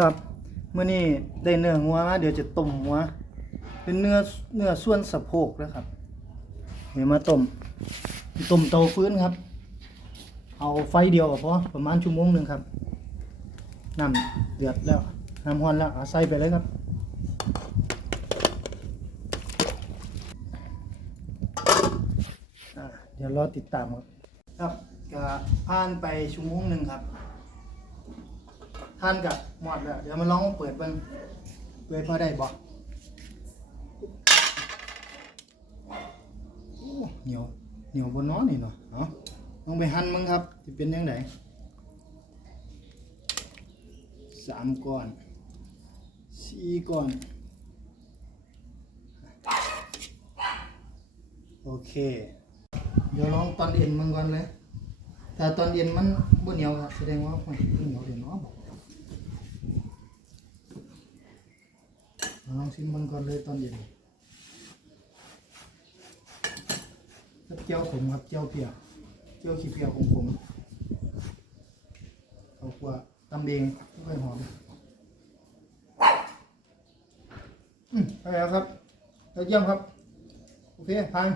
ครับมื่อนี้ได้เนื้องัวมาเดี๋ยวจะต้มงัวเป็นเนื้อเนื้อส่วนสะโพกนะครับเดี๋ยวมาต้มต้มเตาฟื้นครับ เอาไฟเดียวพอประมาณชั่วโมงหนึ่งครับน้ำเดือดแล้วน้ำร้อนแล้วเอาใส่ไปเลยครับเดี๋ยวรอติดตามครับครับก็ผ่านไปชั่วโมงหนึ่งครับ ท่านกับหมดแล้ว เดี๋ยวมาลองเปิดเบิ่งเปิดพอได้บ่เหนียวเหนียวบนน้อนี่เนาะเอาลองไปหั่นมั้งครับจะเป็นยังไงสามก้อนสี่ก้อน โอเค เดี๋ยวลองตอนเอ็นมันก่อนเลย แต่ตอนเอ็นมันบ่เหนียวครับแสดงว่ามันเหนียวเดี๋ยวเนาะบอก ลองชิมมันก่อนเลยตอนเย็นกับเจียวขมครับเจียวเปียกเจียวขี้เปียกของผมเอาขวาตำเบงไม่ค่อยหอมอืมไปแล้วครับเอาเยี่ยมครับ โอเคพาย